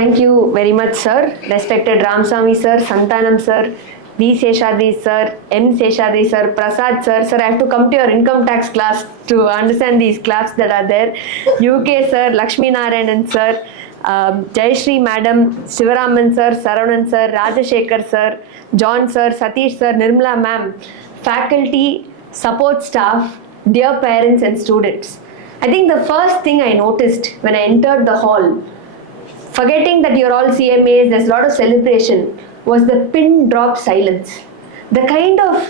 Thank you very much, sir. Respected Ramsamy sir, Santanam sir, V. Seshadri sir, M. Seshadri sir, Prasad sir. Sir, I have to come to your income tax class to understand these claps that are there. UK sir, Lakshmi Narayanan sir, Jayashri madam, Sivaraman sir, Saravanan sir, Rajashekar sir, John sir, Satish sir, Nirmala ma'am, faculty, support staff, dear parents and students. I think the first thing I noticed when I entered the hall, forgetting that you're all CMAs, there's a lot of celebration, was the pin drop silence. The kind of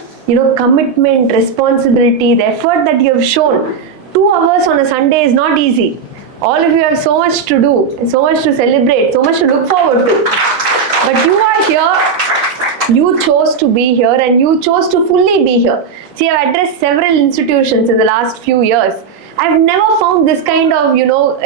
commitment, responsibility, the effort that you have shown. 2 hours on a Sunday is not easy. All of you have so much to do, so much to celebrate, so much to look forward to. But you are here, you chose to be here and you chose to fully be here. See, I've addressed several institutions in the last few years. I've never found this kind of,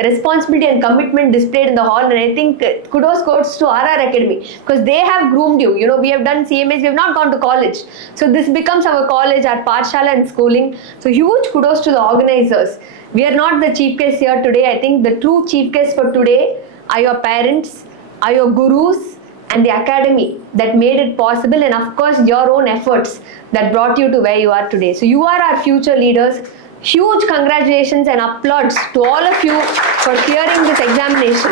responsibility and commitment displayed in the hall, and I think kudos goes to RR Academy because they have groomed you. We have done CMAs, we have not gone to college. So this becomes our college, our Pathshala and schooling. So huge kudos to the organizers. We are not the chief guests here today. I think the true chief guests for today are your parents, are your gurus, and the academy that made it possible, and of course your own efforts that brought you to where you are today. So you are our future leaders. Huge congratulations and applause to all of you for clearing this examination.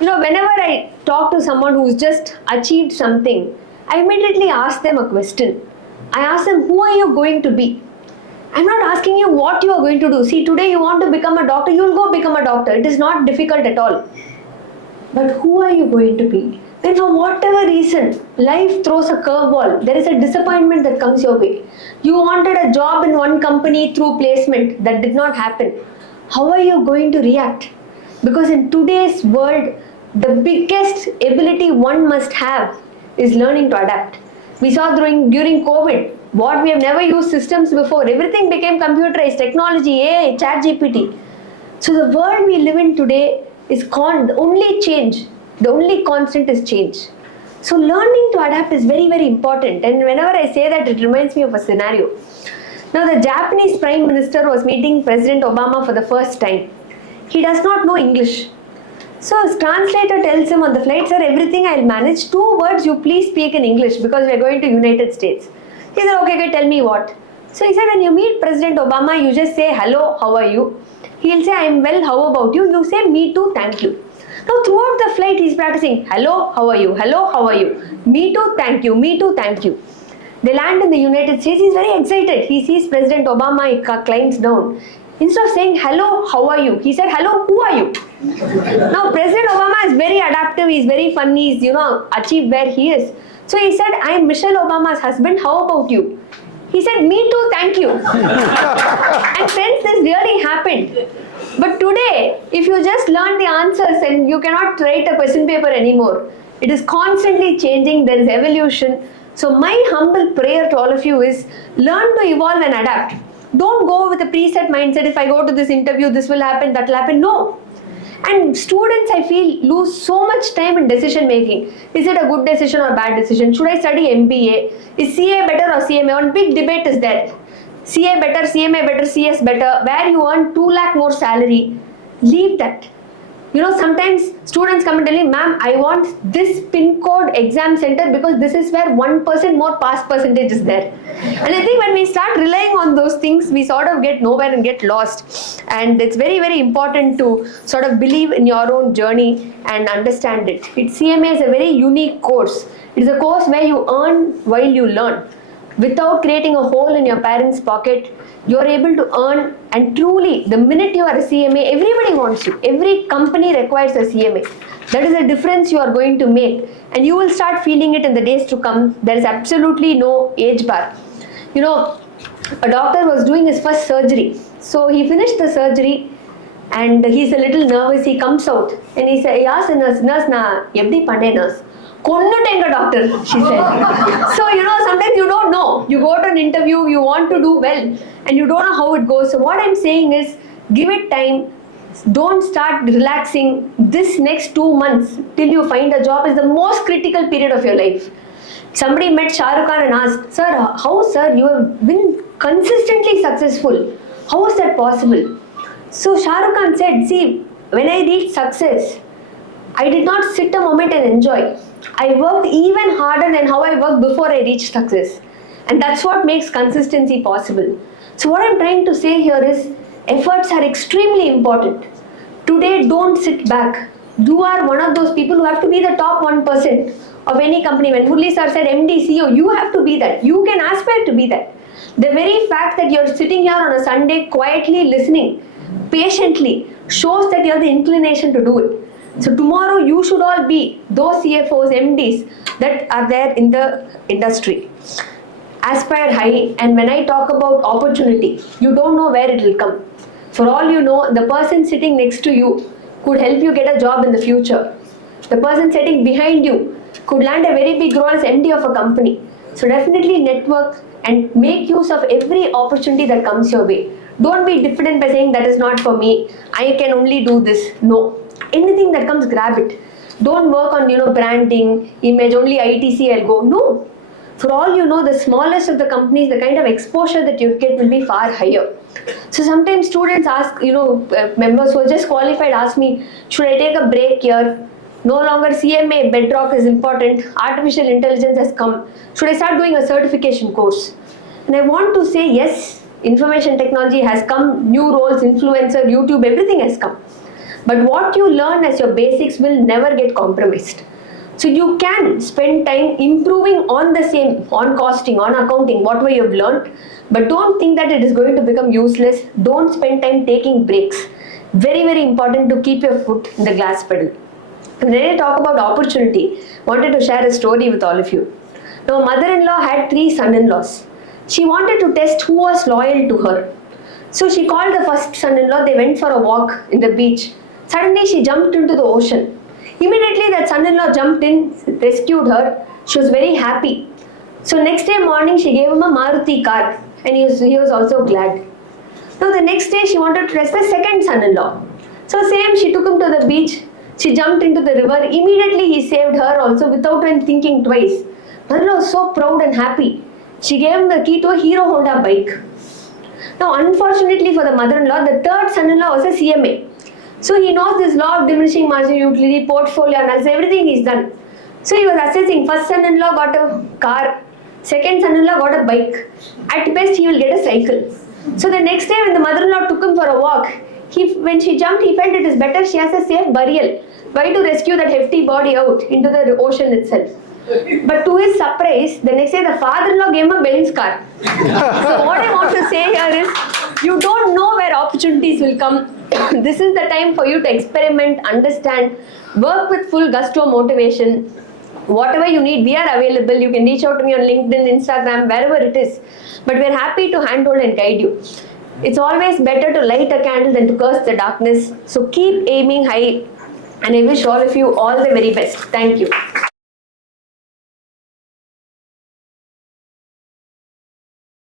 Whenever I talk to someone who's just achieved something, I immediately ask them a question. I ask them, who are you going to be? I'm not asking you what you are going to do. See, today you want to become a doctor, you'll go become a doctor. It is not difficult at all. But who are you going to be? Then for whatever reason, life throws a curveball. There is a disappointment that comes your way. You wanted a job in one company through placement. That did not happen. How are you going to react? Because in today's world, the biggest ability one must have is learning to adapt. We saw during COVID, what we have never used systems before. Everything became computerized, technology, AI, ChatGPT. So the world we live in today is only change. The only constant is change. So learning to adapt is very, very important. And whenever I say that, it reminds me of a scenario. Now, the Japanese Prime Minister was meeting President Obama for the first time. He does not know English. So his translator tells him on the flight, sir, everything I'll manage. 2 words you please speak in English because we're going to United States. He said, okay, tell me what. So he said, when you meet President Obama, you just say, hello, how are you? He'll say, I'm well, how about you? You say, me too, thank you. Now, throughout the flight, he's practicing, hello, how are you? Hello, how are you? Me too, thank you. Me too, thank you. They land in the United States. He's very excited. He sees President Obama, he climbs down. Instead of saying, hello, how are you? He said, hello, who are you? Now, President Obama is very adaptive. He's very funny. He's, achieved where he is. So he said, I'm Michelle Obama's husband. How about you? He said, me too, thank you. And friends, this really happened. But today, if you just learn the answers and you cannot write a question paper anymore, it is constantly changing, there is evolution. So my humble prayer to all of you is, learn to evolve and adapt. Don't go with a preset mindset, if I go to this interview, this will happen, that will happen. No. And students, I feel, lose so much time in decision making. Is it a good decision or bad decision? Should I study MBA? Is CA better or CMA? One big debate is there. CA better, CMA better, CS better, where you earn 2 lakh more salary. Leave that. Sometimes students come and tell me, ma'am, I want this pin code exam center because this is where 1% more pass percentage is there. And I think when we start relying on those things, we sort of get nowhere and get lost. And it's very, very important to sort of believe in your own journey and understand it. CMA is a very unique course. It is a course where you earn while you learn. Without creating a hole in your parents' pocket, you are able to earn, and truly, the minute you are a CMA, everybody wants you. Every company requires a CMA. That is the difference you are going to make. And you will start feeling it in the days to come. There is absolutely no age bar. A doctor was doing his first surgery. So he finished the surgery and he's a little nervous. He comes out and he asked the nurse, na eppadi panne nurse? Konnutenga doctor, she said. So, sometimes you don't know. You go to an interview, you want to do well, and you don't know how it goes. So what I'm saying is, give it time. Don't start relaxing. This next 2 months till you find a job is the most critical period of your life. Somebody met Shah Rukh Khan and asked, sir, how, sir, you have been consistently successful. How is that possible? So Shah Rukh Khan said, see, when I reach success, I did not sit a moment and enjoy. I worked even harder than how I worked before I reached success. And that's what makes consistency possible. So what I'm trying to say here is efforts are extremely important. Today, don't sit back. You are one of those people who have to be the top 1% of any company. When Murli sir said MD, CEO, you have to be that. You can aspire to be that. The very fact that you're sitting here on a Sunday quietly listening, patiently, shows that you have the inclination to do it. So tomorrow you should all be those CFOs, MDs that are there in the industry. Aspire high, and when I talk about opportunity, you don't know where it will come. For all you know, the person sitting next to you could help you get a job in the future. The person sitting behind you could land a very big role as MD of a company. So definitely network and make use of every opportunity that comes your way. Don't be diffident by saying that is not for me, I can only do this. No. Anything that comes, grab it. Don't work on branding, image, only ITC I'll go. No. For all you know, the smallest of the companies, the kind of exposure that you get will be far higher. So sometimes students ask, members who are just qualified ask me, should I take a break here? No longer CMA, bedrock is important, artificial intelligence has come. Should I start doing a certification course? And I want to say yes, information technology has come, new roles, influencer, YouTube, everything has come. But what you learn as your basics will never get compromised. So you can spend time improving on the same, on costing, on accounting, whatever you've learned, but don't think that it is going to become useless. Don't spend time taking breaks. Very, very important to keep your foot in the gas pedal. And when I talk about opportunity, I wanted to share a story with all of you. Now, mother-in-law had 3 son-in-laws. She wanted to test who was loyal to her. So she called the first son-in-law, they went for a walk in the beach. Suddenly she jumped into the ocean. Immediately that son-in-law jumped in, rescued her. She was very happy. So next day morning she gave him a Maruti car and he was also glad. Now the next day she wanted to test the second son-in-law. So same, she took him to the beach. She jumped into the river. Immediately he saved her also without even thinking twice. Mother-in-law was so proud and happy. She gave him the key to a Hero Honda bike. Now unfortunately for the mother-in-law, the third son-in-law was a CMA. So he knows this law of diminishing marginal utility, portfolio analysis, everything is done. So he was assessing, first son-in-law got a car, second son-in-law got a bike. At best he will get a cycle. So the next day when the mother-in-law took him for a walk, when she jumped, he felt it is better she has a safe burial. Why to rescue that hefty body out into the ocean itself? But to his surprise, the next day the father-in-law gave him a Benz car. So what I want to say here is, you don't know where opportunities will come. This is the time for you to experiment, understand, work with full gusto motivation. Whatever you need, we are available. You can reach out to me on LinkedIn, Instagram, wherever it is. But we're happy to handhold and guide you. It's always better to light a candle than to curse the darkness. So keep aiming high, and I wish all of you all the very best. Thank you.